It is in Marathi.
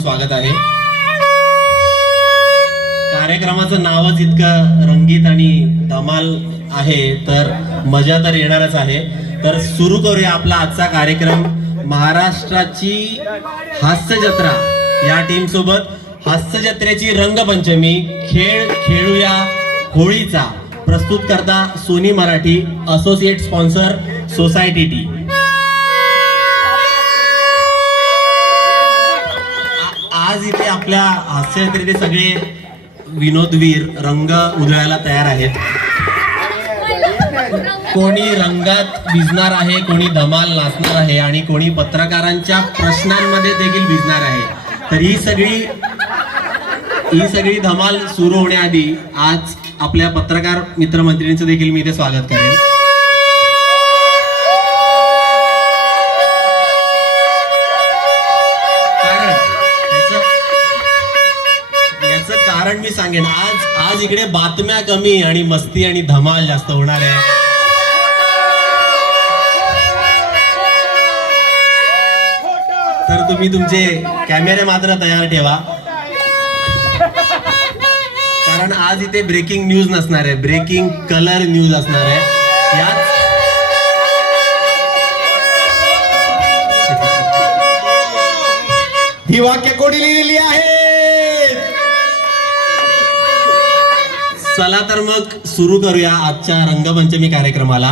स्वागत आहे। कार्यक्रमाचं नावच इतकं रंगीत आणि धमाल आहे तर मजा तर येणारच आहे। तर सुरू करूया आपला आजचा कार्यक्रम। महाराष्ट्राची हास्य जत्रा या टीम सोबत हास्य जत्रेची रंगपंचमी खेळ खेळूया होळीचा प्रस्तुत करता Sony Marathi, associate sponsor Society Tea. आज इथे आपल्या हास्य जत्रेचे सगळे विनोदवीर रंग उधळायला तयार आहेत। कोणी रंगात भिजणार आहे, कोणी धमाल नाचणार आहे आणि कोणी पत्रकारांच्या प्रश्नांमध्ये देखील भिजणार आहे। तर ही सगळी धमाल सुरू होण्याआधी आज आपल्या पत्रकार मित्रमंत्रींचं देखील मी इथे स्वागत करेन। कारण मी सांगेन, आज इकडे बातम्या कमी आणि मस्ती आणि धमाल जास्त होणार आहे। तर तुम्ही तुमचे कॅमेरे मात्र तयार ठेवा, कारण आज इथे ब्रेकिंग न्यूज नसणार आहे, ब्रेकिंग कलर न्यूज असणार आहे। ही वाक्य कोणी लिहिलेली आहे? चला तर मग सुरू करूया आजच्या रंगपंचमी कार्यक्रमाला।